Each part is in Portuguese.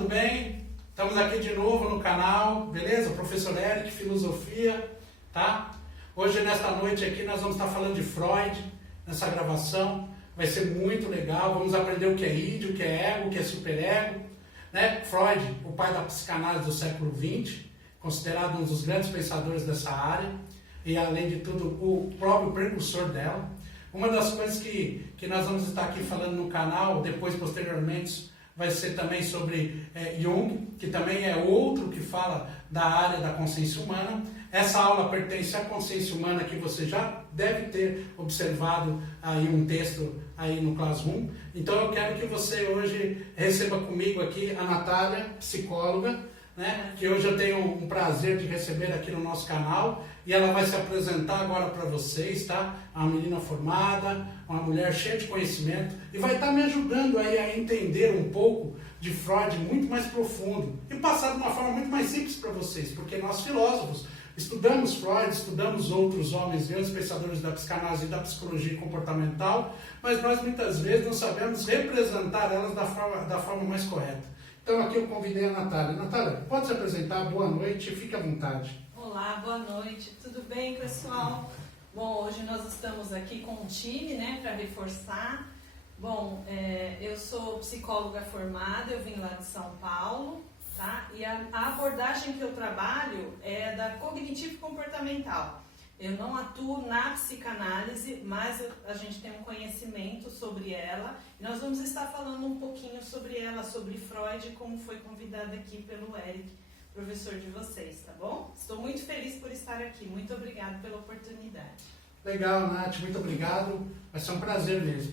tudo bem? Estamos aqui de novo no canal, beleza? Professor Eric, Filosofia, tá? Hoje, nesta noite aqui, nós vamos estar falando de Freud, nessa gravação. Vai ser muito legal, vamos aprender o que é id, o que é ego, o que é superego, né? Freud, o pai da psicanálise do século XX, considerado um dos grandes pensadores dessa área, e além de tudo, o próprio precursor dela. Uma das coisas que nós vamos estar aqui falando no canal, depois, posteriormente, vai ser também sobre Jung, que também é outro que fala da área da consciência humana. Essa aula pertence à consciência humana, que você já deve ter observado aí um texto aí no Classroom. Então eu quero que você hoje receba comigo aqui a Natália, psicóloga, né, que hoje eu tenho um prazer de receber aqui no nosso canal, e ela vai se apresentar agora para vocês, tá? Uma menina formada, uma mulher cheia de conhecimento, e vai estar me ajudando aí a entender um pouco de Freud muito mais profundo, e passar de uma forma muito mais simples para vocês, porque nós filósofos estudamos Freud, estudamos outros homens, grandes pensadores da psicanálise e da psicologia comportamental, mas nós muitas vezes não sabemos representar elas da forma mais correta. Então aqui eu convidei a Natália. Natália, pode se apresentar? Boa noite, fique à vontade. Olá, boa noite. Tudo bem, pessoal? Bom, hoje nós estamos aqui com um time, né, para reforçar. Bom, eu sou psicóloga formada, eu vim lá de São Paulo, tá? E a abordagem que eu trabalho é da cognitivo-comportamental. Eu não atuo na psicanálise, mas a gente tem um conhecimento sobre ela. E nós vamos estar falando um pouquinho sobre ela, sobre Freud, como foi convidada aqui pelo Eric, professor de vocês, tá bom? Estou muito feliz por estar aqui. Muito obrigada pela oportunidade. Legal, Nath, muito obrigado. Vai ser um prazer mesmo.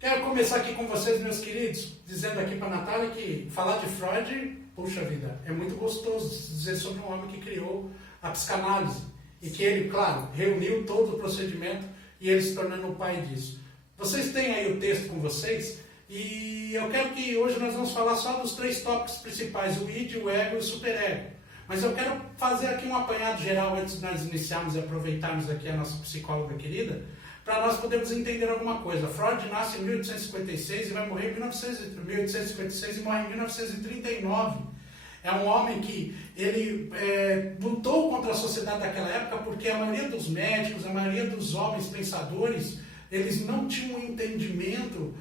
Quero começar aqui com vocês, meus queridos, dizendo aqui para a Natália que falar de Freud, puxa vida, é muito gostoso dizer sobre um homem que criou a psicanálise. E que ele, claro, reuniu todo o procedimento e ele se tornando o pai disso. Vocês têm aí o texto com vocês e eu quero que hoje nós vamos falar só dos 3 tópicos principais, o id, o ego e o superego. Mas eu quero fazer aqui um apanhado geral antes de nós iniciarmos e aproveitarmos aqui a nossa psicóloga querida, para nós podermos entender alguma coisa. Freud nasce em 1856 e vai morrer em 1856 e morre em 1939. É um homem que ele lutou contra a sociedade daquela época porque a maioria dos médicos, a maioria dos homens pensadores, eles não tinham um entendimento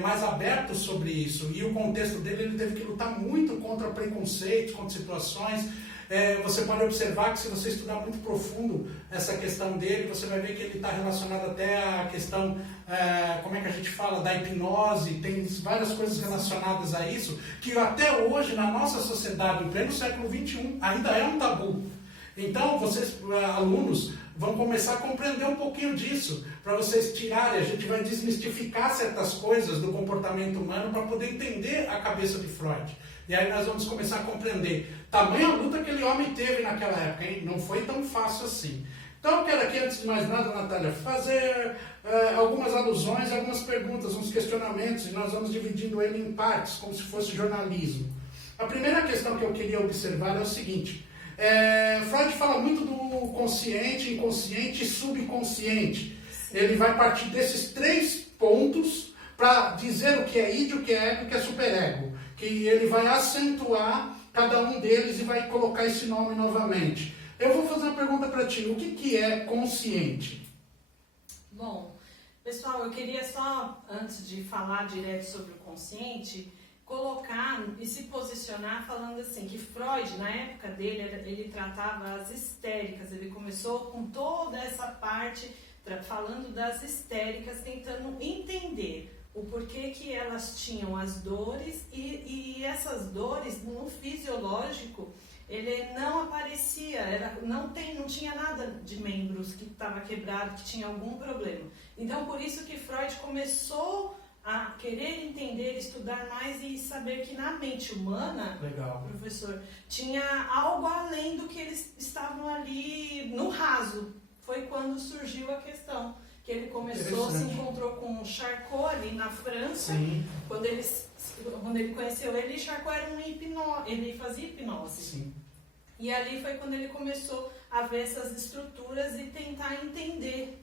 mais aberto sobre isso. E o contexto dele, ele teve que lutar muito contra preconceitos, contra situações. Você pode observar que se você estudar muito profundo essa questão dele, você vai ver que ele está relacionado até à questão, como é que a gente fala, da hipnose, tem várias coisas relacionadas a isso, que até hoje na nossa sociedade, em pleno século XXI, ainda é um tabu. Então vocês, alunos, vão começar a compreender um pouquinho disso, para vocês tirarem, a gente vai desmistificar certas coisas do comportamento humano para poder entender a cabeça de Freud. E aí nós vamos começar a compreender tamanha luta que aquele homem teve naquela época, hein? Não foi tão fácil assim. Então eu quero aqui, antes de mais nada, Natália, fazer algumas alusões, algumas perguntas, uns questionamentos, e nós vamos dividindo ele em partes, como se fosse jornalismo. A primeira questão que eu queria observar é o seguinte: Freud fala muito do consciente, inconsciente e subconsciente. Ele vai partir desses 3 pontos para dizer o que é id, o que é ego e o que é superego. Que ele vai acentuar cada um deles e vai colocar esse nome novamente. Eu vou fazer uma pergunta para ti. O que é consciente? Bom, pessoal, eu queria só, antes de falar direto sobre o consciente, colocar e se posicionar falando assim, que Freud, na época dele, ele tratava as histéricas. Ele começou com toda essa parte, falando das histéricas, tentando entender o porquê que elas tinham as dores e essas dores no fisiológico ele não aparecia, não tinha nada de membros que estava quebrado, que tinha algum problema. Então por isso que Freud começou a querer entender, estudar mais e saber que na mente humana, Legal, professor, tinha algo além do que eles estavam ali no raso. Foi quando surgiu a questão. Que ele começou, se encontrou com Charcot ali na França. Sim. Quando ele conheceu ele, Charcot era ele fazia hipnose. Sim. E ali foi quando ele começou a ver essas estruturas e tentar entender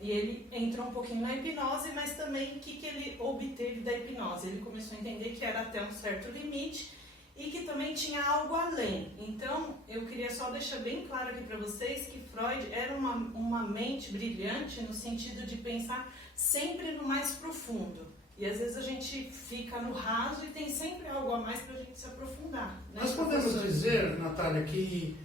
E ele entrou um pouquinho na hipnose, mas também o que ele obteve da hipnose? Ele começou a entender que era até um certo limite e que também tinha algo além. Então, eu queria só deixar bem claro aqui para vocês que Freud era uma mente brilhante no sentido de pensar sempre no mais profundo. E às vezes a gente fica no raso e tem sempre algo a mais para a gente se aprofundar. Né, Nós podemos dizer, Natália, que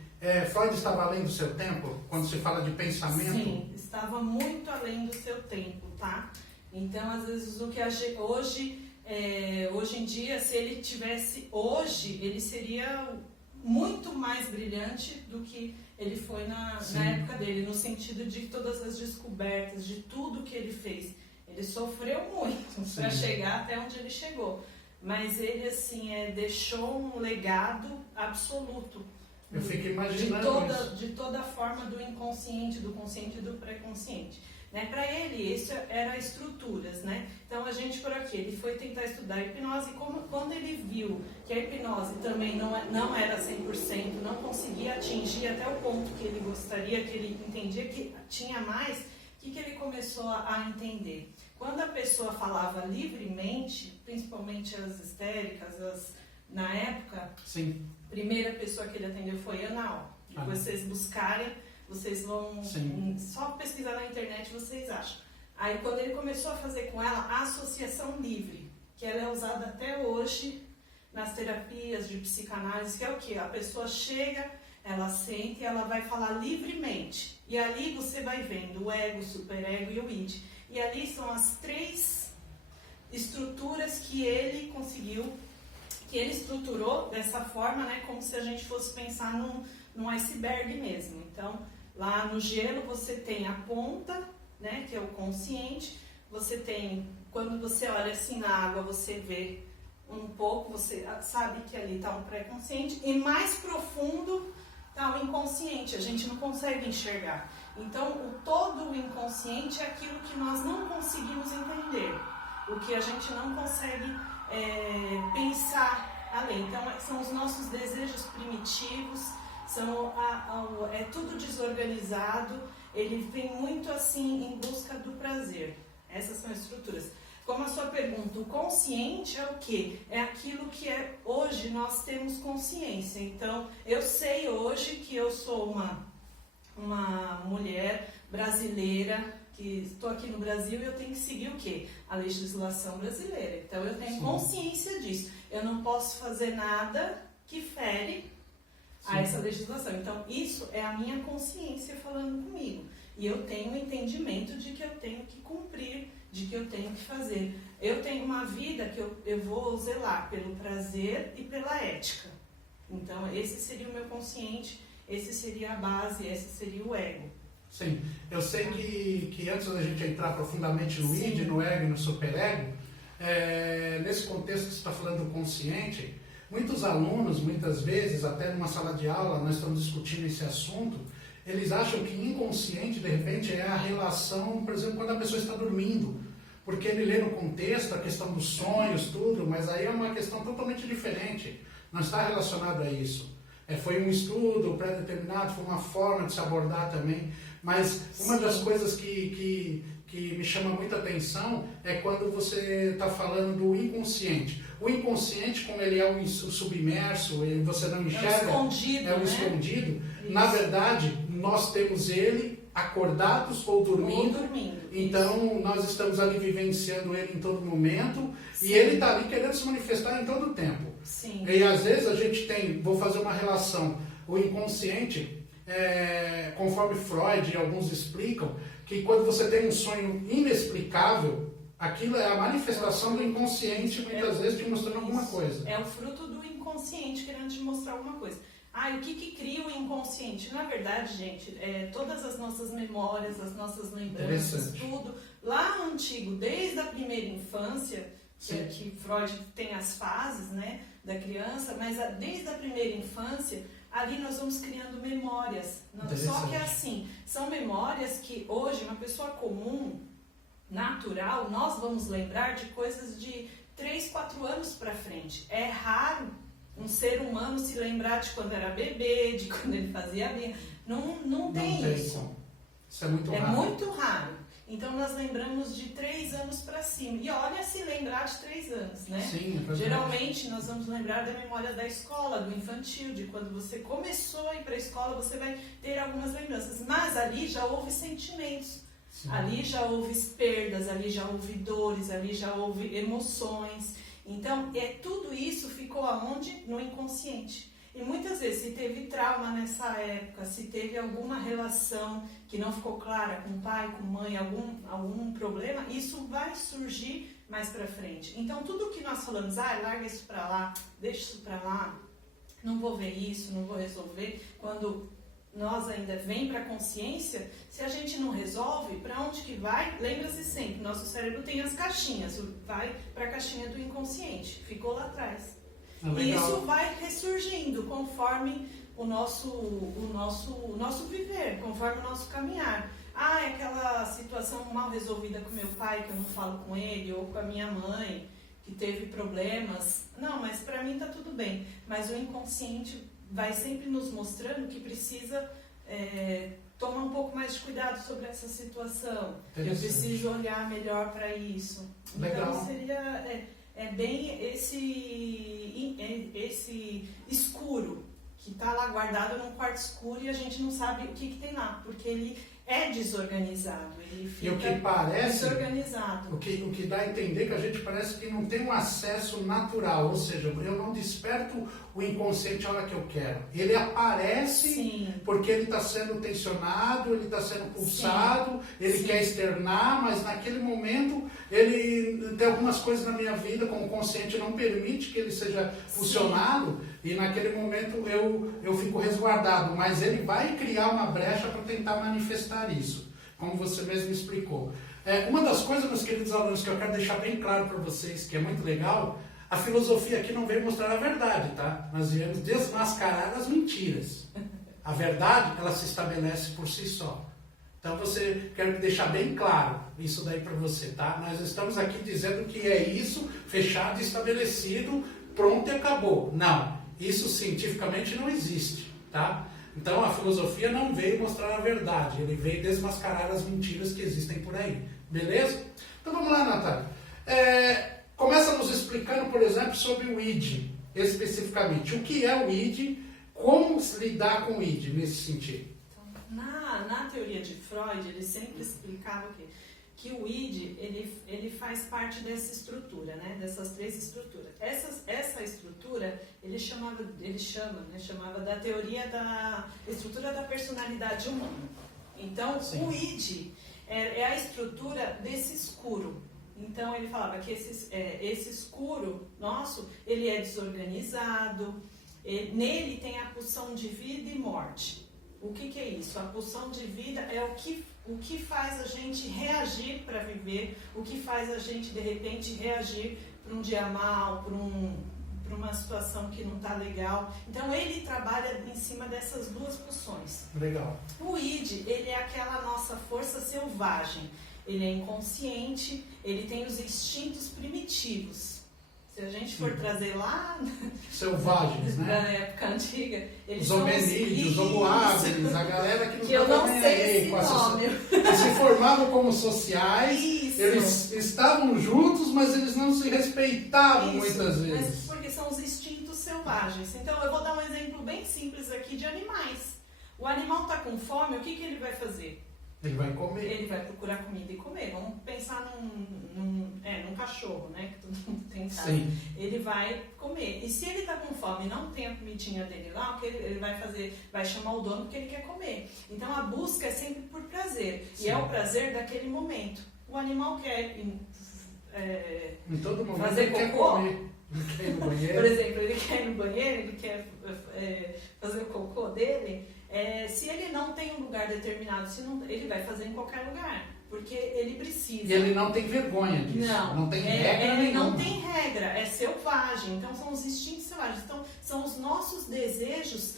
Freud estava além do seu tempo, quando se fala de pensamento? Sim, estava muito além do seu tempo, tá? Então, às vezes, o que hoje em dia, se ele tivesse hoje, ele seria muito mais brilhante do que ele foi na época dele, no sentido de todas as descobertas, de tudo que ele fez. Ele sofreu muito para chegar até onde ele chegou, mas ele assim deixou um legado absoluto. Eu fico imaginando de toda a forma do inconsciente, do consciente e do pré-consciente. Né? Para ele, isso era estruturas. Né? Então, a gente por aqui, ele foi tentar estudar a hipnose e quando ele viu que a hipnose também não era 100%, não conseguia atingir até o ponto que ele gostaria, que ele entendia que tinha mais, o que ele começou a entender? Quando a pessoa falava livremente, principalmente as histéricas, na época, sim, a primeira pessoa que ele atendeu foi Ana O. Depois vocês buscarem, vocês vão só pesquisar na internet, vocês acham. Aí quando ele começou a fazer com ela a associação livre, que ela é usada até hoje nas terapias de psicanálise, que é o quê? A pessoa chega, ela sente e ela vai falar livremente. E ali você vai vendo o ego, o superego e o id. E ali são as 3 estruturas que ele conseguiu, que ele estruturou dessa forma, né, como se a gente fosse pensar num iceberg mesmo. Então, lá no gelo você tem a ponta, né, que é o consciente. Você tem, quando você olha assim na água, você vê um pouco, você sabe que ali está um pré-consciente. E mais profundo está o inconsciente, a gente não consegue enxergar. Então, todo o inconsciente é aquilo que nós não conseguimos entender, o que a gente não consegue pensar além. Então, são os nossos desejos primitivos, é tudo desorganizado, ele vem muito assim em busca do prazer. Essas são as estruturas. Como a sua pergunta, o consciente é o quê? É aquilo que hoje nós temos consciência. Então, eu sei hoje que eu sou uma mulher brasileira, que estou aqui no Brasil e eu tenho que seguir o quê? A legislação brasileira. Então, eu tenho consciência disso. Eu não posso fazer nada que fere a essa legislação. Então, isso é a minha consciência falando comigo. E eu tenho o entendimento de que eu tenho que cumprir, de que eu tenho que fazer. Eu tenho uma vida que eu vou zelar pelo prazer e pela ética. Então, esse seria o meu consciente, esse seria a base, esse seria o ego. Sim, eu sei que antes da gente entrar profundamente no id, no ego e no superego, nesse contexto que você está falando do consciente, muitos alunos, muitas vezes, até numa sala de aula, nós estamos discutindo esse assunto, eles acham que inconsciente, de repente, é a relação, por exemplo, quando a pessoa está dormindo, porque ele lê no contexto a questão dos sonhos, tudo, mas aí é uma questão totalmente diferente, não está relacionado a isso. Foi um estudo pré-determinado, foi uma forma de se abordar também, mas uma das coisas que me chama muita atenção é quando você está falando do inconsciente. O inconsciente, como ele é o submerso, e você não enxerga, é o escondido. Na verdade, nós temos ele acordados ou dormindo. Então, nós estamos ali vivenciando ele em todo momento. Sim. E ele está ali querendo se manifestar em todo o tempo. Sim. E às vezes a gente vou fazer uma relação, o inconsciente, conforme Freud e alguns explicam, que quando você tem um sonho inexplicável, aquilo é a manifestação do inconsciente, muitas vezes te mostrando alguma coisa. É o fruto do inconsciente querendo te mostrar alguma coisa. O que cria o inconsciente? Na verdade, gente, todas as nossas memórias, as nossas lembranças, tudo, lá antigo, desde a primeira infância, que Freud tem as fases, né, da criança, mas desde a primeira infância, ali nós vamos criando memórias. Só que assim, são memórias que hoje, uma pessoa comum, natural, nós vamos lembrar de coisas de 3, 4 anos para frente. É raro um ser humano se lembrar de quando era bebê, de quando ele fazia bem. Não tem isso. Isso é muito raro. É muito raro. Então nós lembramos de 3 anos para cima. E olha, se lembrar de 3 anos, né? Sim, geralmente nós vamos lembrar da memória da escola, do infantil, de quando você começou a ir para a escola, você vai ter algumas lembranças. Mas ali já houve sentimentos. Sim. Ali já houve perdas, ali já houve dores, ali já houve emoções. Então, tudo isso ficou aonde? No inconsciente. E muitas vezes, se teve trauma nessa época, se teve alguma relação que não ficou clara com o pai, com mãe, algum problema, isso vai surgir mais pra frente. Então, tudo que nós falamos, larga isso pra lá, deixa isso pra lá, não vou ver isso, não vou resolver, quando nós ainda vem para a consciência, se a gente não resolve, para onde que vai? Lembra-se sempre, nosso cérebro tem as caixinhas, vai para a caixinha do inconsciente, ficou lá atrás. E isso vai ressurgindo conforme o nosso viver, conforme o nosso caminhar. É aquela situação mal resolvida com meu pai, que eu não falo com ele, ou com a minha mãe, que teve problemas. Não, mas para mim tá tudo bem. Mas o inconsciente vai sempre nos mostrando que precisa tomar um pouco mais de cuidado sobre essa situação. Eu preciso olhar melhor para isso. Legal. Então seria bem esse escuro que está lá guardado num quarto escuro e a gente não sabe o que tem lá, porque ele é desorganizado, ele fica desorganizado. O que dá a entender que a gente parece que não tem um acesso natural, ou seja, eu não desperto o inconsciente a hora que eu quero. Ele aparece. Sim. Porque ele está sendo tensionado, ele está sendo pulsado, sim, ele sim, quer externar, mas naquele momento ele tem algumas coisas na minha vida, como o consciente não permite que ele seja pulsionado, sim, e naquele momento eu fico resguardado, mas ele vai criar uma brecha para tentar manifestar isso, como você mesmo explicou. Uma das coisas, meus queridos alunos, que eu quero deixar bem claro para vocês, que é muito legal, a filosofia aqui não veio mostrar a verdade, tá? Nós viemos desmascarar as mentiras. A verdade, ela se estabelece por si só. Então, quero deixar bem claro isso daí para você, tá? Nós estamos aqui dizendo que é isso, fechado, estabelecido, pronto e acabou. Não, isso cientificamente não existe, tá? Então, a filosofia não veio mostrar a verdade, ele veio desmascarar as mentiras que existem por aí, beleza? Então, vamos lá, Natália. Começa nos explicando, por exemplo, sobre o id, especificamente. O que é o id, como lidar com o id nesse sentido? Então, na teoria de Freud, ele sempre explicava que o id, ele faz parte dessa estrutura, né? Dessas 3 estruturas. Essa estrutura, ele chamava da teoria da estrutura da personalidade humana. Então, sim, o id é a estrutura desse escuro. Então, ele falava que esse escuro nosso, ele é desorganizado, nele tem a pulsão de vida e morte. O que é isso? A pulsão de vida é o que faz a gente reagir para viver, o que faz a gente, de repente, reagir para um dia mal, para uma situação que não está legal. Então, ele trabalha em cima dessas 2 pulsões. Legal. O id, ele é aquela nossa força selvagem. Ele é inconsciente, ele tem os instintos primitivos. Se a gente for trazer lá... Selvagens, né? Da época antiga. Os hominídeos, os homo habilis, a galera que não eu não sei esse nome. Que se formavam como sociais, isso, eles estavam juntos, mas eles não se respeitavam muitas vezes. Mas porque são os instintos selvagens. Então, eu vou dar um exemplo bem simples aqui de animais. O animal está com fome, o que ele vai fazer? Ele vai comer. Ele vai procurar comida e comer. Vamos pensar num cachorro, né? Que todo mundo tem em casa. Sim. Ele vai comer. E se ele está com fome e não tem a comidinha dele lá, o que ele vai fazer? Vai chamar o dono porque ele quer comer. Então a busca é sempre por prazer. Sim. E é o prazer daquele momento. O animal quer em todo momento fazer ele quer comer. Ele quer ir no banheiro. Por exemplo, ele quer ir no banheiro, ele quer fazer o cocô dele. Se ele não tem um lugar determinado, ele vai fazer em qualquer lugar, porque ele precisa. E ele não tem vergonha disso. Não tem regra nenhuma. Não tem regra, é selvagem. Então são os instintos selvagens. Então são os nossos desejos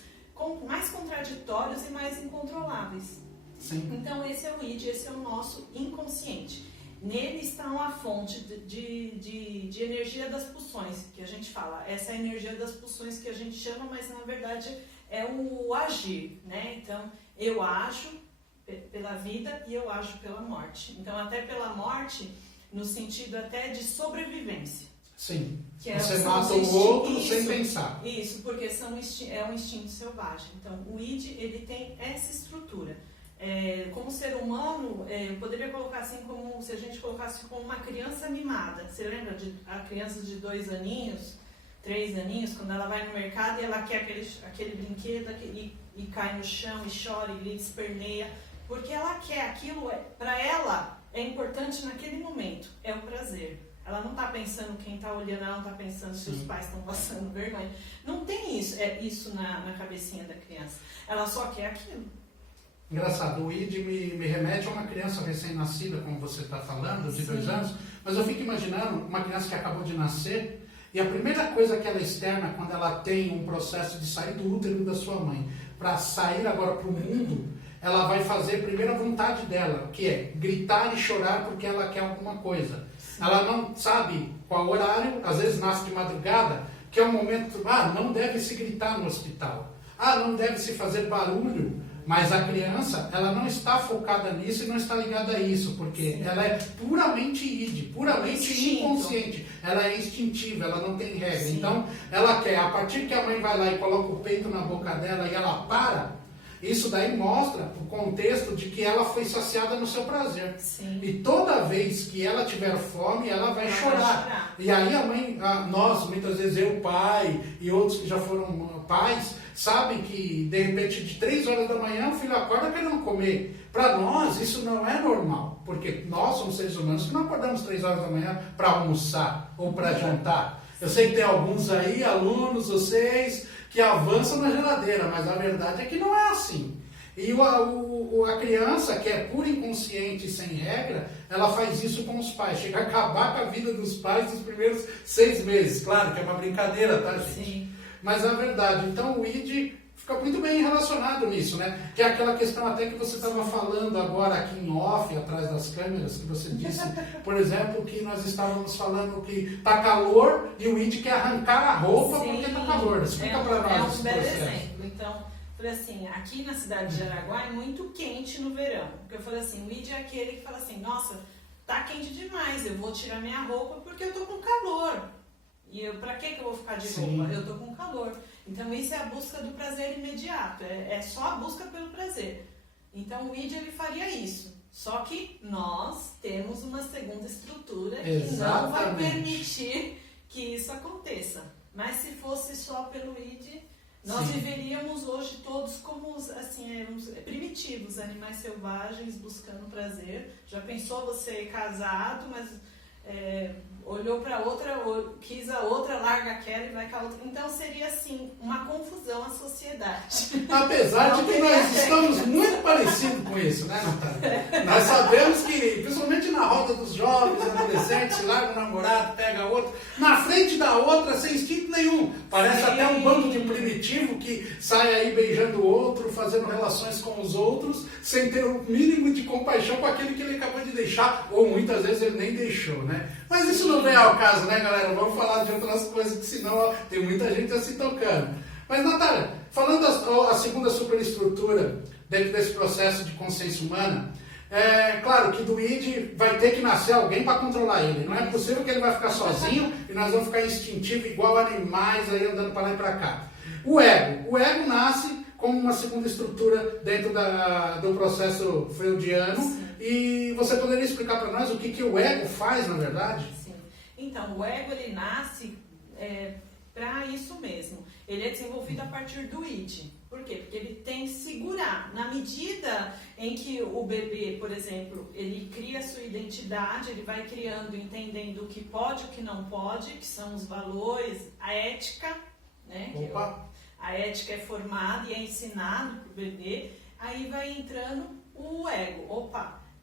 mais contraditórios e mais incontroláveis. Sim. Então esse é o id, esse é o nosso inconsciente. Nele está uma fonte de energia das pulsões, que a gente fala. Essa é a energia das pulsões que a gente chama, mas na verdade é o agir, né? Então, eu ajo pela vida e eu ajo pela morte. Então, até pela morte, no sentido até de sobrevivência. Sim, que você mata o outro sem pensar. Isso, porque é um instinto selvagem. Então, o id, ele tem essa estrutura. Como ser humano, eu poderia colocar assim, como se a gente colocasse como uma criança mimada. Você lembra de a criança de 2 aninhos, 3 aninhos, quando ela vai no mercado e ela quer aquele brinquedo e cai no chão e chora e grita, esperneia, porque ela quer aquilo, para ela é importante naquele momento, é o prazer. Ela não está pensando quem está olhando, ela não está pensando se os pais estão passando vergonha. Não tem isso na cabecinha da criança. Ela só quer aquilo. Engraçado, o id me remete a uma criança recém-nascida, como você está falando, de 2 anos, mas eu fico imaginando uma criança que acabou de nascer e a primeira coisa que ela externa quando ela tem um processo de sair do útero da sua mãe para sair agora para o mundo, ela vai fazer primeiro a vontade dela, que é gritar e chorar porque ela quer alguma coisa. Ela não sabe qual horário, às vezes nasce de madrugada, que é um momento, não deve se gritar no hospital, não deve se fazer barulho, mas a criança, ela não está focada nisso e não está ligada a isso, porque ela é puramente id, puramente inconsciente, ela é instintiva, ela não tem regra. Sim. Então, ela quer, a partir que a mãe vai lá e coloca o peito na boca dela e ela para, isso daí mostra o contexto de que ela foi saciada no seu prazer. Sim. E toda vez que ela tiver fome, ela vai chorar. E aí a mãe, nós, muitas vezes eu, pai, e outros que já foram pais, sabem que de repente de 3 horas da manhã o filho acorda querendo comer. Para nós isso não é normal, porque nós somos seres humanos que não acordamos 3 horas da manhã para almoçar ou para jantar. Eu sei que tem alguns aí, alunos, vocês, que avançam na geladeira, mas a verdade é que não é assim. E a criança, que é pura inconsciente e sem regra, ela faz isso com os pais. Chega a acabar com a vida dos pais nos primeiros 6 meses. Claro que é uma brincadeira, tá, gente? Sim. Mas a verdade, então o id fica muito bem relacionado nisso, né? Que é aquela questão até que você estava falando agora aqui em off, atrás das câmeras, que você disse, por exemplo, que nós estávamos falando que tá calor e o id quer arrancar a roupa. Sim, porque tá calor. Explica para nós. É um belo exemplo. Então, falei assim, aqui na cidade de Araguá é muito quente no verão. Porque eu falei assim, o id é aquele que fala assim, nossa, tá quente demais, eu vou tirar minha roupa porque eu tô com calor. E pra que eu vou ficar de roupa? Eu tô com calor. Então isso é a busca do prazer imediato, é só a busca pelo prazer. Então o id ele faria isso. Só que nós temos uma segunda estrutura que não vai permitir que isso aconteça. Mas se fosse só pelo id, nós viveríamos hoje todos como assim, primitivos, animais selvagens buscando prazer. Já pensou você casado, mas olhou para outra, quis a outra, larga aquela e vai com a outra. Então seria assim, uma confusão a sociedade. Apesar de que nós estamos muito parecidos com isso, né, Natália? Nós sabemos que, principalmente na roda dos jovens, adolescentes, se larga um namorado, pega outro, na frente da outra, sem instinto nenhum. Parece até um bando de primitivo que sai aí beijando o outro, fazendo relações com os outros, sem ter o mínimo de compaixão com aquele que ele acabou de deixar, ou muitas vezes ele nem deixou, né? Mas isso não vem ao caso, né, galera? Vamos falar de outras coisas, que senão tem muita gente se tocando. Mas, Natália, falando a segunda superestrutura dentro desse processo de consciência humana, é claro que do id vai ter que nascer alguém para controlar ele. Não é possível que ele vai ficar sozinho e nós vamos ficar instintivo igual animais aí andando para lá e para cá. O ego nasce como uma segunda estrutura dentro do processo freudiano. E você poderia explicar para nós o que o ego faz, na verdade? Sim. Então, o ego ele nasce para isso mesmo. Ele é desenvolvido a partir do id. Por quê? Porque ele tem que segurar. Na medida em que o bebê, por exemplo, ele cria a sua identidade, ele vai criando, entendendo o que pode e o que não pode, que são os valores, a ética, né? A ética é formada e é ensinado para o bebê. Aí vai entrando o ego.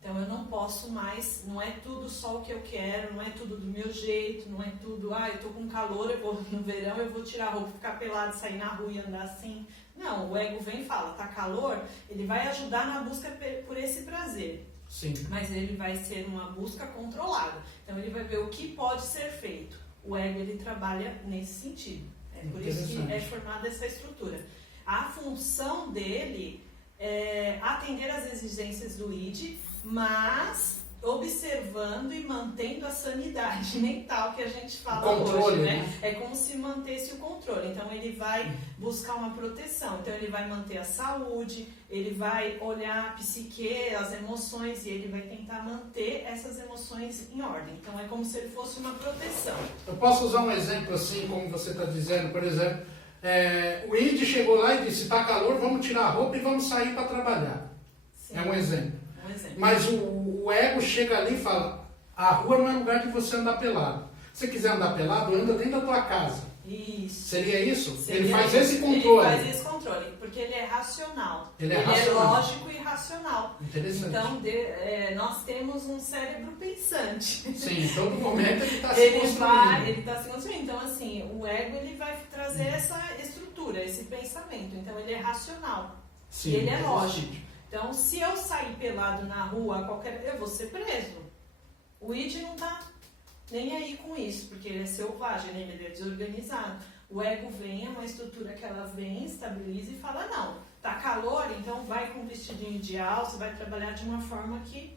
Então eu não posso mais, não é tudo só o que eu quero, não é tudo do meu jeito, não é tudo, eu tô com calor, no verão eu vou tirar a roupa, ficar pelado, sair na rua e andar assim. Não, o ego vem e fala, tá calor, ele vai ajudar na busca por esse prazer. Sim. Mas ele vai ser uma busca controlada. Então ele vai ver o que pode ser feito. O ego ele trabalha nesse sentido. É por isso que é formada essa estrutura. A função dele atender às exigências do ID, mas observando e mantendo a sanidade mental que a gente fala controle, hoje, né? É como se mantesse o controle. Então ele vai buscar uma proteção. Então ele vai manter a saúde, ele vai olhar a psique, as emoções, e ele vai tentar manter essas emoções em ordem. Então é como se ele fosse uma proteção. Eu posso usar um exemplo assim, como você está dizendo, por exemplo, o ID chegou lá e disse, está calor, vamos tirar a roupa e vamos sair para trabalhar. Sim. É um exemplo. exemplo. Mas o ego chega ali e fala, a rua não é lugar de você andar pelado. Se você quiser andar pelado, anda dentro da tua casa. Isso. Seria isso? Seria ele faz isso. esse controle. Ele faz esse controle, porque ele é racional. Ele é lógico e racional. Interessante. Então, nós temos um cérebro pensante. Sim, em todo momento ele está se Ele construindo. está se construindo. Então, assim, o ego ele vai trazer essa estrutura, esse pensamento. Então, ele é racional. Sim, e ele é lógico. Então, se eu sair pelado na rua, eu vou ser preso. O ID não está nem aí com isso, porque ele é selvagem, né? Ele é desorganizado. O ego vem, é uma estrutura que ela vem, estabiliza e fala, não, tá calor, então vai com um vestidinho de alça, vai trabalhar de uma forma que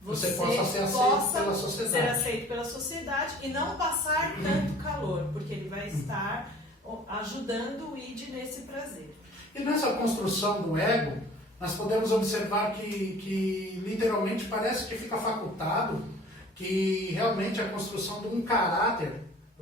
você possa ser aceito pela sociedade. Ser aceito pela sociedade e não passar tanto calor, porque ele vai estar ajudando o ID nesse prazer. E nessa construção do ego, nós podemos observar que literalmente parece que fica facultado que realmente a construção de um caráter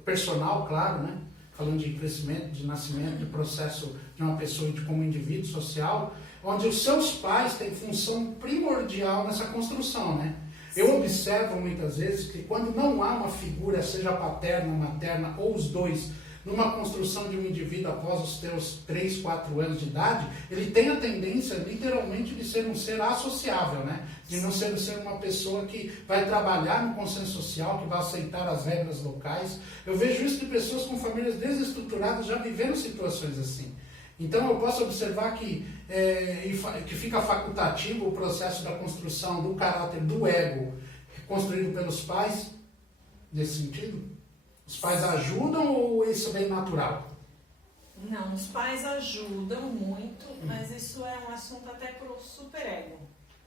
personal, claro, né? Falando de crescimento, de nascimento, de processo de uma pessoa como indivíduo social, onde os seus pais têm função primordial nessa construção, né? Eu observo muitas vezes que quando não há uma figura, seja paterna, materna ou os dois, numa construção de um indivíduo após os seus 3, 4 anos de idade, ele tem a tendência, literalmente, de ser um ser associável, né? De não ser uma pessoa que vai trabalhar no consenso social, que vai aceitar as regras locais. Eu vejo isso de pessoas com famílias desestruturadas já vivendo situações assim. Então eu posso observar que fica facultativo o processo da construção do caráter do ego construído pelos pais, nesse sentido? Os pais ajudam ou isso é bem natural? Não, os pais ajudam muito, mas isso é um assunto até para o superego.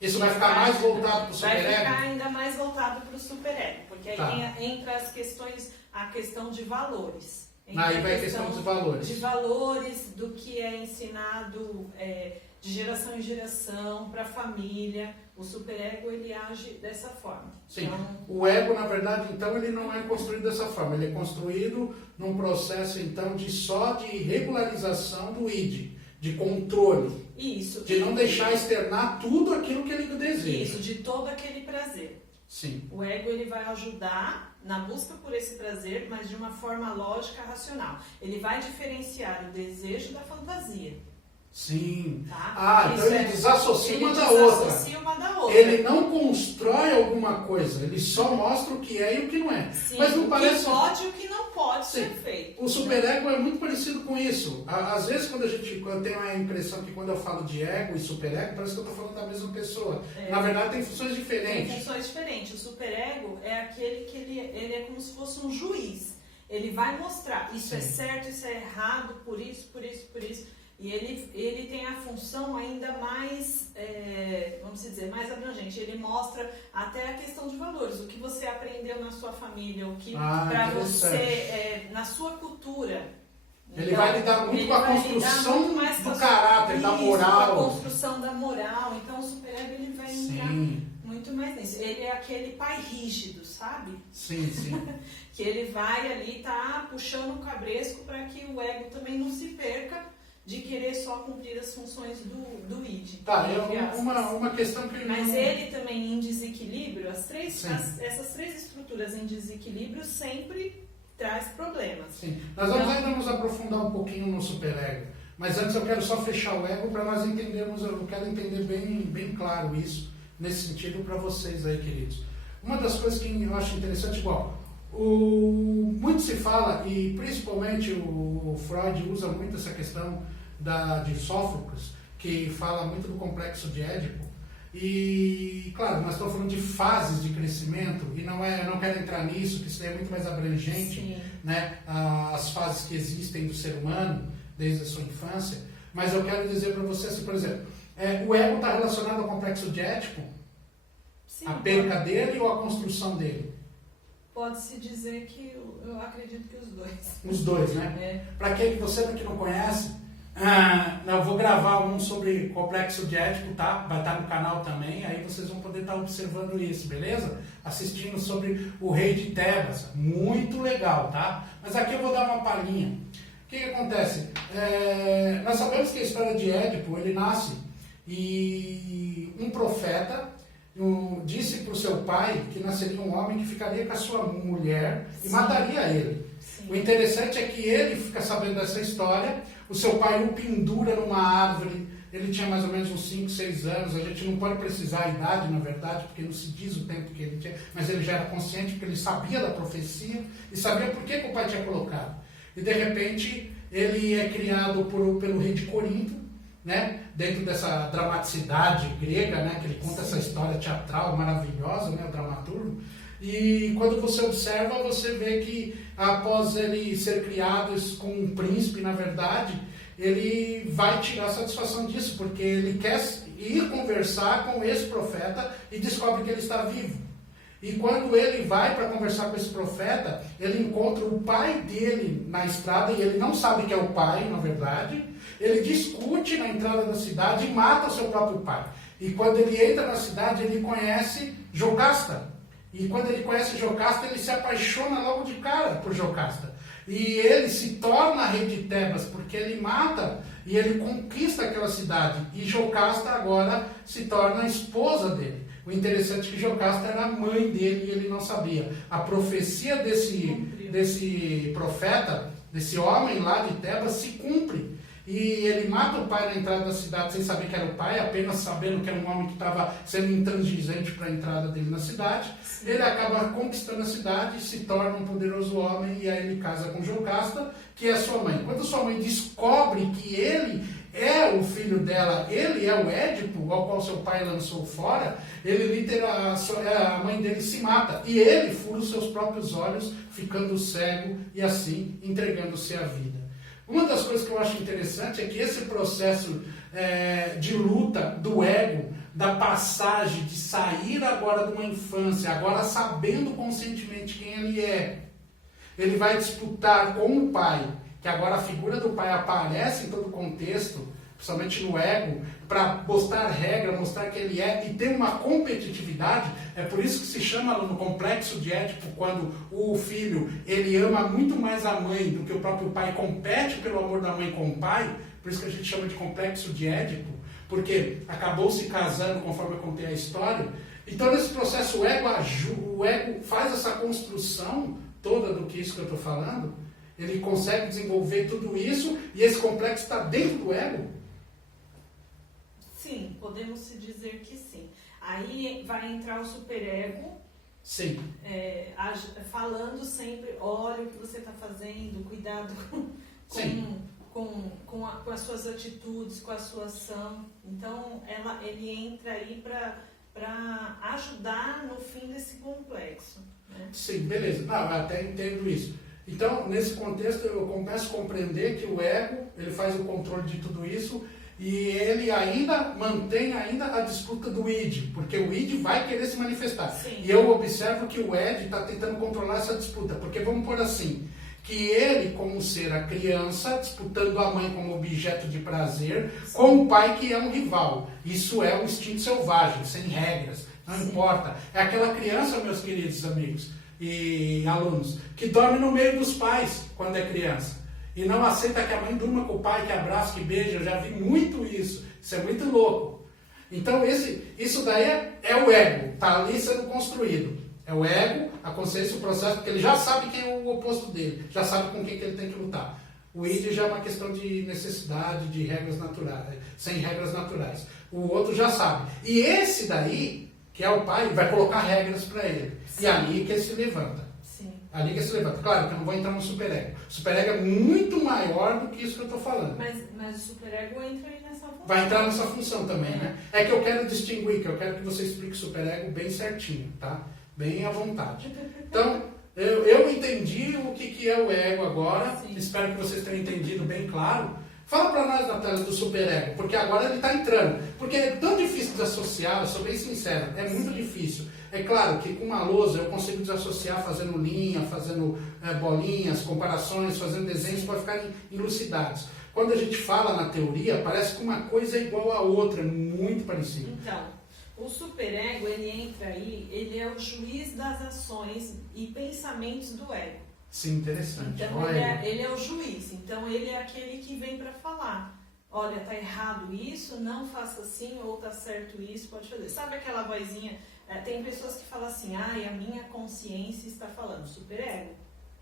Isso vai ficar mais voltado para o superego? Vai ficar ainda mais voltado para o superego, porque aí entra as questões, a questão de valores. Aí vai a questão dos valores. De valores, do que é ensinado de geração em geração, para a família. O superego, ele age dessa forma. Sim, então, o ego, na verdade, então, ele não é construído dessa forma. Ele é construído num processo, então, de regularização do id, de controle. Isso. De não deixar externar tudo aquilo que ele deseja. Isso, de todo aquele prazer. Sim. O ego, ele vai ajudar na busca por esse prazer, mas de uma forma lógica, racional. Ele vai diferenciar o desejo da fantasia. Sim. Tá? Então ele desassocia uma da outra. Ele não constrói alguma coisa, ele só mostra o que é e o que não é. Sim, mas não o parece... que pode e o que não pode ser feito. O superego é muito parecido com isso. Às vezes quando eu tenho a impressão que quando eu falo de ego e superego, parece que eu estou falando da mesma pessoa. Na verdade tem funções diferentes. Tem funções diferentes. O superego é aquele que ele é como se fosse um juiz. Ele vai mostrar, isso é certo, isso é errado, por isso, por isso, por isso. E ele tem a função ainda mais, vamos dizer, mais abrangente. Ele mostra até a questão de valores, o que você aprendeu na sua família, o que para você, na sua cultura. Ele vai lidar muito com a construção do caráter, da moral. Com a construção da moral. Então o superego ele vai entrar muito mais nisso. Ele é aquele pai rígido, sabe? Sim, sim. Que ele vai ali, tá puxando o cabresco para que o ego também não se perca de querer só cumprir as funções do id. Tá, uma questão que... Mas ele também em desequilíbrio, essas três estruturas em desequilíbrio sempre traz problemas. Sim. Nós vamos ainda nos aprofundar um pouquinho no superego, mas antes eu quero só fechar o ego para nós entendermos, eu quero entender bem claro isso, nesse sentido para vocês aí, queridos. Uma das coisas que eu acho interessante, muito se fala, e principalmente o Freud usa muito essa questão de Sófocles, que fala muito do complexo de Édipo. E, claro, nós estamos falando de fases de crescimento, e eu não quero entrar nisso, que isso daí é muito mais abrangente, né? As fases que existem do ser humano, desde a sua infância. Mas eu quero dizer para você, assim, por exemplo, o ego está relacionado ao complexo de Édipo? Sim, A perca dele ou a construção dele? pode-se dizer que eu acredito que os dois. Os dois, né? É. Para quem você que não conhece, eu vou gravar um sobre complexo de Édipo, tá? Vai estar no canal também, aí vocês vão poder estar observando isso, beleza? Assistindo sobre o rei de Tebas, muito legal, tá? Mas aqui eu vou dar uma palhinha. O que acontece? Nós sabemos que a história de Édipo, ele nasce e um profeta disse para o seu pai que nasceria um homem que ficaria com a sua mulher e mataria ele. Sim. O interessante é que ele fica sabendo dessa história, o seu pai o pendura numa árvore, ele tinha mais ou menos uns 5, 6 anos, a gente não pode precisar a idade, na verdade, porque não se diz o tempo que ele tinha, mas ele já era consciente porque ele sabia da profecia e sabia por que o pai tinha colocado. E de repente ele é criado pelo rei de Corinto, né? Dentro dessa dramaticidade grega, né? Que ele conta essa história teatral maravilhosa, né? O dramaturgo. E quando você observa, você vê que após ele ser criado como um príncipe, na verdade, ele vai tirar satisfação disso, porque ele quer ir conversar com esse profeta e descobre que ele está vivo. E quando ele vai para conversar com esse profeta, ele encontra o pai dele na estrada e ele não sabe que é o pai, na verdade. Ele discute na entrada da cidade e mata o seu próprio pai. E quando ele entra na cidade, ele conhece Jocasta. E quando ele conhece Jocasta, ele se apaixona logo de cara por Jocasta. E ele se torna rei de Tebas, porque ele mata e ele conquista aquela cidade. E Jocasta agora se torna a esposa dele. O interessante é que Jocasta era a mãe dele e ele não sabia. A profecia desse profeta, desse homem lá de Tebas, se cumpre. E ele mata o pai na entrada da cidade sem saber que era o pai, apenas sabendo que era um homem que estava sendo intransigente para a entrada dele na cidade. Sim. Ele acaba conquistando a cidade, se torna um poderoso homem e aí ele casa com Jocasta, que é sua mãe. Quando sua mãe descobre que ele é o filho dela, ele é o Édipo, ao qual seu pai lançou fora, a mãe dele se mata. E ele fura os seus próprios olhos, ficando cego e assim entregando-se à vida. Uma das coisas que eu acho interessante é que esse processo de luta do ego, da passagem, de sair agora de uma infância, agora sabendo conscientemente quem ele é, ele vai disputar com o pai, que agora a figura do pai aparece em todo o contexto, principalmente no ego, para mostrar regra, mostrar que ele é, e tem uma competitividade. É por isso que se chama no complexo de Édipo, quando o filho ele ama muito mais a mãe do que o próprio pai, compete pelo amor da mãe com o pai, por isso que a gente chama de complexo de Édipo, porque acabou se casando conforme eu contei a história. Então nesse processo o ego faz essa construção toda do que isso que eu estou falando, ele consegue desenvolver tudo isso e esse complexo está dentro do ego. Sim, podemos se dizer que sim. Aí vai entrar o superego. Sim. Falando sempre, olha o que você está fazendo, cuidado com as suas atitudes, com a sua ação. Então, ele entra aí para ajudar no fim desse complexo. Né? Sim, beleza. Não, eu até entendo isso. Então, nesse contexto, eu começo a compreender que o ego, ele faz o controle de tudo isso e ele ainda mantém a disputa do id, porque o id vai querer se manifestar. Sim. E eu observo que o ed está tentando controlar essa disputa, porque vamos pôr assim, que ele, como ser a criança, disputando a mãe como objeto de prazer, com o pai que é um rival. Isso é um instinto selvagem, sem regras, não Sim. importa. É aquela criança, meus queridos amigos e alunos, que dorme no meio dos pais quando é criança. E não aceita que a mãe durma com o pai, que abraça, que beija. Eu já vi muito isso. Isso é muito louco. Então isso daí é o ego. Está ali sendo construído. É o ego, a consciência, o processo, porque ele já sabe quem é o oposto dele. Já sabe com quem que ele tem que lutar. O id já é uma questão de necessidade, de regras naturais, sem regras naturais. O outro já sabe. E esse daí, que é o pai, vai colocar regras para ele. Sim. E ali que ele se levanta. Sim. Ali que ele se levanta. Claro que eu não vou entrar no superego. O superego é muito maior do que isso que eu estou falando. Mas o superego entra aí nessa função. Vai entrar nessa função também, né? É que eu quero distinguir, que eu quero que você explique o superego bem certinho, tá? Bem à vontade. Então, eu entendi o que é o ego agora. Sim. Espero que vocês tenham entendido bem claro. Fala para nós, Natália, do superego, porque agora ele está entrando. Porque é tão difícil desassociar, eu sou bem sincero, é muito difícil. É claro que com uma lousa eu consigo desassociar fazendo linha, fazendo bolinhas, comparações, fazendo desenhos para ficarem elucidados. Quando a gente fala na teoria, parece que uma coisa é igual a outra, muito parecida. Então, o superego, ele entra aí, ele é o juiz das ações e pensamentos do ego. Sim, interessante. Então, ele é o juiz. Então, ele é aquele que vem para falar. Olha, tá errado isso, não faça assim, ou tá certo isso, pode fazer. Sabe aquela vozinha? Tem pessoas que falam assim, ai, a minha consciência está falando, superego.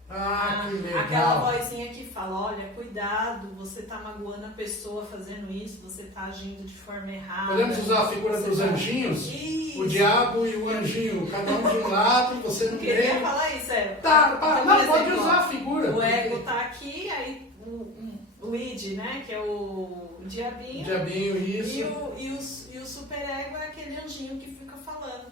Que legal. Aquela vozinha que fala, olha, cuidado, você está magoando a pessoa fazendo isso, você está agindo de forma errada. Podemos usar a figura dos anjinhos? Isso. O diabo e o anjinho, cada um de um lado, você no meio. Queria falar isso, Não, pode usar a figura. O ego está aqui, aí o id, né, que é o diabinho. Diabinho, isso. E o superego é aquele anjinho que fica falando.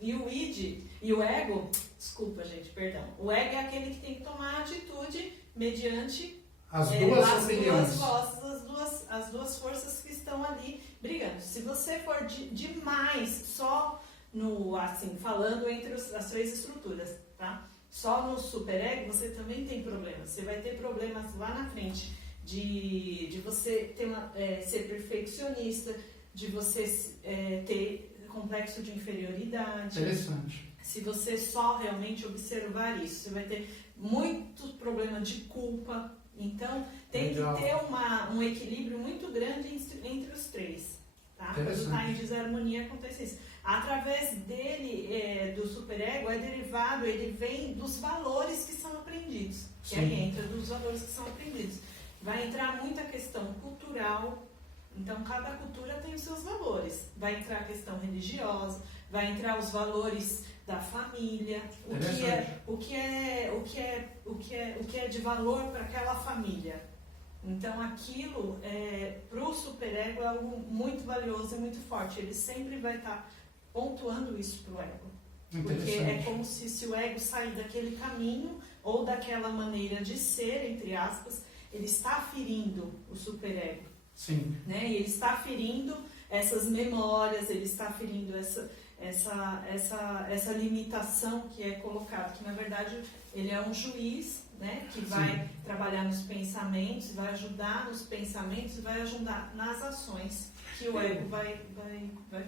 E o id e o ego, desculpa gente, perdão, o ego é aquele que tem que tomar atitude mediante as duas opiniões. Duas vozes, as duas forças que estão ali brigando. Se você for demais só no, assim, falando entre as três estruturas, tá? Só no superego você também tem problemas. Você vai ter problemas lá na frente de você ser perfeccionista, de você ter complexo de inferioridade. Interessante. Se você só realmente observar isso, você vai ter muito problema de culpa. Então, tem que ter um equilíbrio muito grande entre os três. Tá? Quando está em desarmonia, acontece isso. Através dele, do superego, é derivado, ele vem dos valores que são aprendidos. Que aí entra dos valores que são aprendidos. Vai entrar muita questão cultural. Então, cada cultura tem os seus valores. Vai entrar a questão religiosa, vai entrar os valores da família, o que é de valor para aquela família. Então, aquilo, para o superego, é algo muito valioso e muito forte. Ele sempre vai estar pontuando isso para o ego. Porque é como se o ego sair daquele caminho ou daquela maneira de ser, entre aspas, ele está ferindo o superego. Sim. Né? E ele está ferindo essas memórias, ele está ferindo essa limitação que é colocada, que na verdade ele é um juiz, né? Que vai trabalhar nos pensamentos, vai ajudar nos pensamentos, vai ajudar nas ações que o ego vai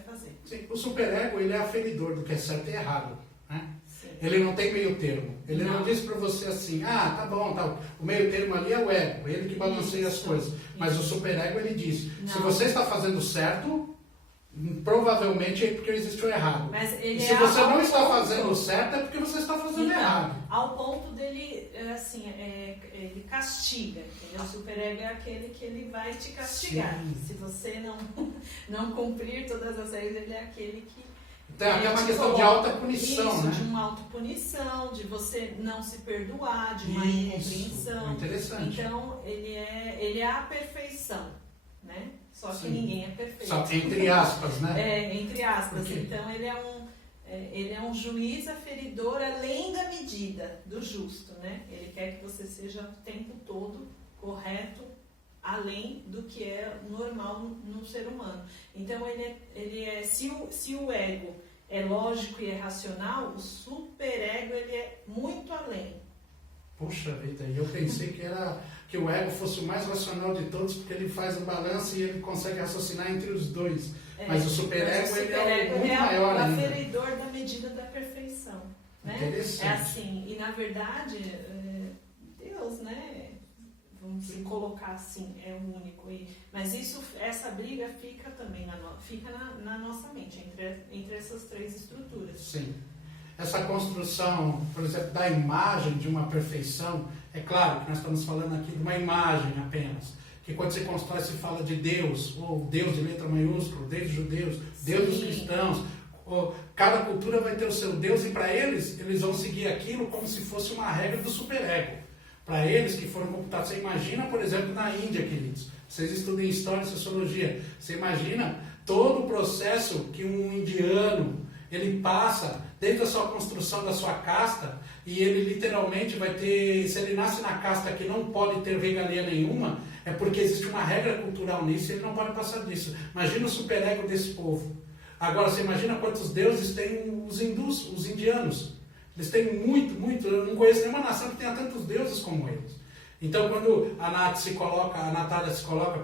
fazer. Sim. O superego, ele é aferidor do que é certo e errado, né? Sim. Ele não tem meio termo. Ele não diz para você assim, tá bom, tá. O meio termo ali é o ego, ele que balanceia as coisas. Mas o superego, ele diz, se você está fazendo certo, provavelmente é porque existe o errado. Mas e se você não está fazendo certo, é porque você está fazendo errado. Ao ponto dele, assim, ele castiga, entendeu? O superego é aquele que ele vai te castigar. Sim. Se você não cumprir todas as regras, ele é aquele que... Então, é uma questão de autopunição, isso, né? De uma autopunição, de você não se perdoar, de uma incompreensão. Interessante. Então, ele é a perfeição, né? Só que ninguém é perfeito. Só entre aspas, né? Entre aspas. Então, ele é um juiz aferidor além da medida do justo, né? Ele quer que você seja o tempo todo correto, além do que é normal no ser humano. Então, se o ego é lógico e é racional, o superego ele é muito além. Puxa vida, eu pensei que o ego fosse o mais racional de todos, porque ele faz um balanço e ele consegue raciocinar entre os dois. Mas o superego ele é muito maior ainda. É o aferidor da medida da perfeição. Né? Interessante. É assim, e na verdade, Deus, né? Vamos colocar assim, é o único. Mas essa briga fica também na nossa mente, entre essas três estruturas. Sim. Essa construção, por exemplo, da imagem de uma perfeição, é claro que nós estamos falando aqui de uma imagem apenas. Que quando você constrói, se fala de Deus, ou Deus de letra maiúscula, Deus dos judeus, Deus dos cristãos. Cada cultura vai ter o seu Deus e para eles vão seguir aquilo como se fosse uma regra do superego. Para eles que foram computados, você imagina, por exemplo, na Índia, queridos, vocês estudam história e sociologia, você imagina todo o processo que um indiano, ele passa desde a sua construção da sua casta, e ele literalmente vai ter, se ele nasce na casta que não pode ter regalia nenhuma, É porque existe uma regra cultural nisso e ele não pode passar disso. Imagina o superego desse povo. Agora, você imagina quantos deuses tem os hindus, os indianos. Eles têm muito. Eu não conheço nenhuma nação que tenha tantos deuses como eles. Então, quando a Natália se coloca,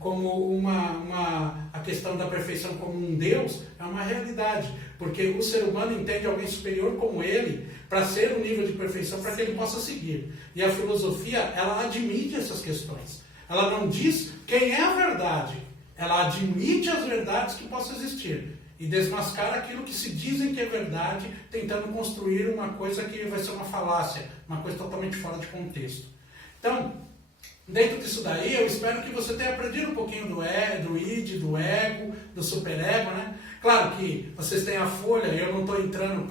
como a questão da perfeição como um Deus, é uma realidade. Porque o ser humano entende alguém superior como ele para ser um nível de perfeição para que ele possa seguir. E a filosofia, ela admite essas questões. Ela não diz quem é a verdade. Ela admite as verdades que possam existir. E desmascara aquilo que se dizem que é verdade, tentando construir uma coisa que vai ser uma falácia, uma coisa totalmente fora de contexto. Então, dentro disso daí, eu espero que você tenha aprendido um pouquinho do id, do ego, do superego, né? Claro que vocês têm a folha, eu não estou entrando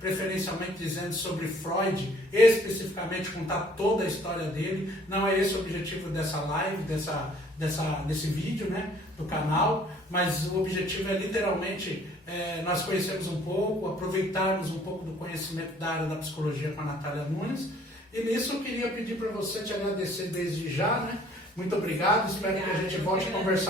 preferencialmente dizendo sobre Freud, especificamente contar toda a história dele, não é esse o objetivo dessa live, desse vídeo, né, do canal, mas o objetivo é literalmente nós conhecermos um pouco, aproveitarmos um pouco do conhecimento da área da psicologia com a Natália Nunes. E nisso eu queria pedir para você, te agradecer desde já, né? Muito obrigado, espero que a gente volte a conversar